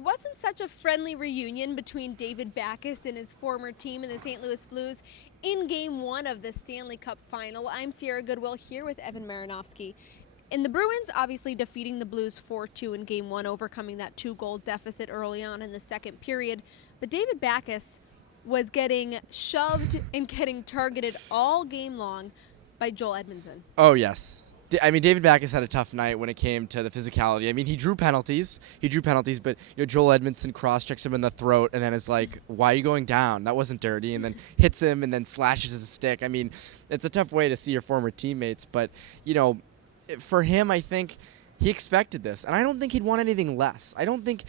It wasn't such a friendly reunion between David Backes and his former team in the St. Louis Blues in Game 1 of the Stanley Cup Final. I'm Sierra Goodwill here with Evan Marinofsky. And the Bruins obviously defeating the Blues 4-2 in Game 1, overcoming that 2-goal deficit early on in the second period. But David Backes was getting shoved and getting targeted all game long by Joel Edmondson. Oh, yes. I mean, David Backes had a tough night when it came to the physicality. I mean, he drew penalties, but Joel Edmondson cross-checks him in the throat and then is like, why are you going down? That wasn't dirty, and then hits him and then slashes his stick. I mean, it's a tough way to see your former teammates, but, for him, I think he expected this, and I don't think he'd want anything less. I don't think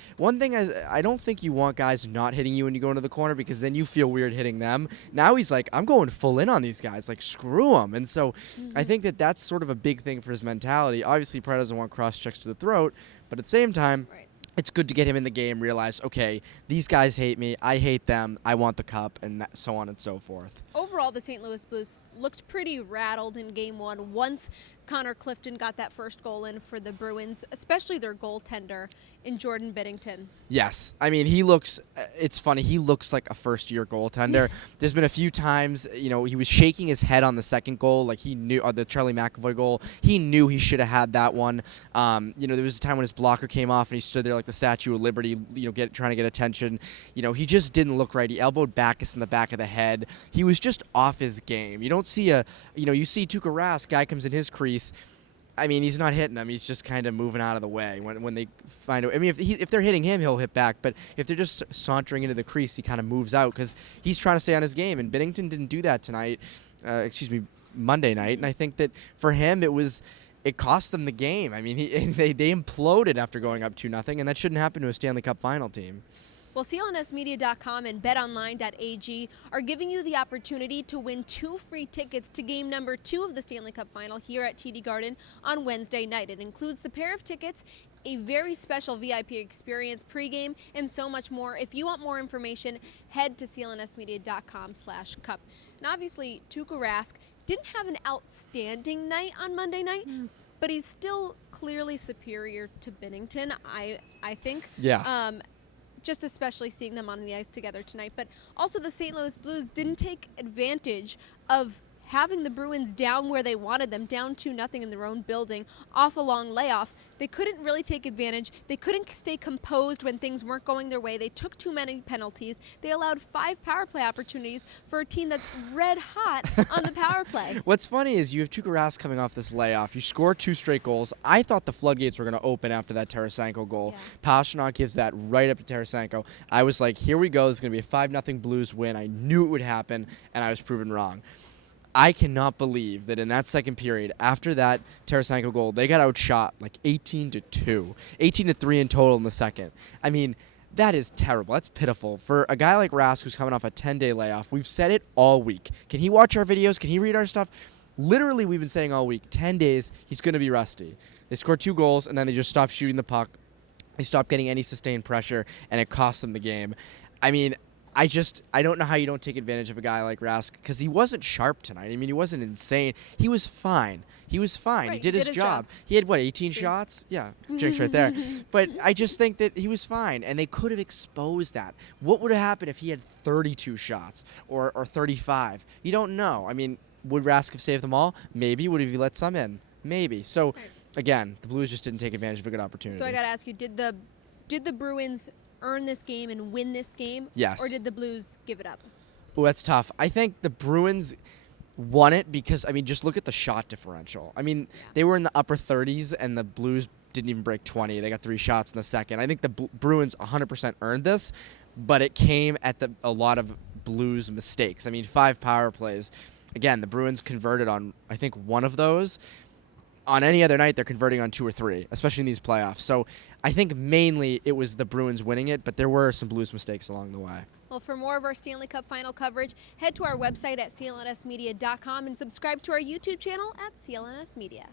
you want guys not hitting you when you go into the corner because then you feel weird hitting them. Now he's like, I'm going full in on these guys, like screw them. And so I think that that's sort of a big thing for his mentality. Obviously, he probably doesn't want cross checks to the throat, but at the same time, it's good to get him in the game, realize, okay, these guys hate me, I hate them, I want the cup, and so on and so forth. Overall, the St. Louis Blues looked pretty rattled in Game 1 once Connor Clifton got that first goal in for the Bruins, especially their goaltender in Jordan Binnington. Yes. I mean, it's funny, he looks like a first-year goaltender. There's been a few times, he was shaking his head on the second goal, like he knew, the Charlie McAvoy goal, he knew he should have had that one. There was a time when his blocker came off and he stood there like the Statue of Liberty, trying to get attention. He just didn't look right. He elbowed Backes in the back of the head. He was just off his game. You don't see you see Tuukka Rask, guy comes in his crease. I mean, he's not hitting him. He's just kind of moving out of the way when they find out. I mean, if they're hitting him, he'll hit back. But if they're just sauntering into the crease, he kind of moves out because he's trying to stay on his game. And Binnington didn't do that Monday night. And I think that for him, it cost them the game. I mean, they imploded after going up 2-0, and that shouldn't happen to a Stanley Cup Final team. Well, CLNSmedia.com and betonline.ag are giving you the opportunity to win 2 free tickets to game number 2 of the Stanley Cup Final here at TD Garden on Wednesday night. It includes the pair of tickets, a very special VIP experience pregame, and so much more. If you want more information, head to clnsmedia.com/cup. And obviously, Tuukka Rask didn't have an outstanding night on Monday night, but he's still clearly superior to Binnington, I think. Yeah. Just especially seeing them on the ice together tonight. But also the St. Louis Blues didn't take advantage of having the Bruins down where they wanted them, down 2-0 in their own building, off a long layoff. They couldn't really take advantage. They couldn't stay composed when things weren't going their way. They took too many penalties. They allowed 5 power play opportunities for a team that's red hot on the power play. What's funny is you have Tuukka Rask coming off this layoff. You score 2 straight goals. I thought the floodgates were going to open after that Tarasenko goal. Yeah. Pastrnak gives that right up to Tarasenko. I was like, here we go. This is going to be a 5-0 Blues win. I knew it would happen, and I was proven wrong. I cannot believe that in that second period, after that Tarasenko goal, they got outshot like 18-2, 18-3 in total in the second. I mean, that is terrible. That's pitiful. For a guy like Rask who's coming off a 10-day layoff, we've said it all week. Can he watch our videos? Can he read our stuff? Literally, we've been saying all week, 10 days, he's going to be rusty. They scored 2 goals, and then they just stopped shooting the puck. They stopped getting any sustained pressure, and it cost them the game. I mean, I don't know how you don't take advantage of a guy like Rask because he wasn't sharp tonight. I mean, he wasn't insane. He was fine. Right, he did his job. He had, 18 shots? Yeah, Jinx right there. But I just think that he was fine, and they could have exposed that. What would have happened if he had 32 shots or 35? You don't know. I mean, would Rask have saved them all? Maybe. Would he let some in? Maybe. So, again, the Blues just didn't take advantage of a good opportunity. So I got to ask you, did the Bruins earn this game and win this game? Yes. Or did the Blues give it up? Oh, that's tough. I think the Bruins won it because, just look at the shot differential. They were in the upper 30s, and the Blues didn't even break 20. They got 3 shots in the second. I think the Bruins 100% earned this, but it came at a lot of Blues mistakes. 5 power plays. Again, the Bruins converted on, I think, 1 of those. On any other night, they're converting on 2 or 3, especially in these playoffs. So I think mainly it was the Bruins winning it, but there were some Blues mistakes along the way. Well, for more of our Stanley Cup Final coverage, head to our website at clnsmedia.com and subscribe to our YouTube channel at CLNS Media.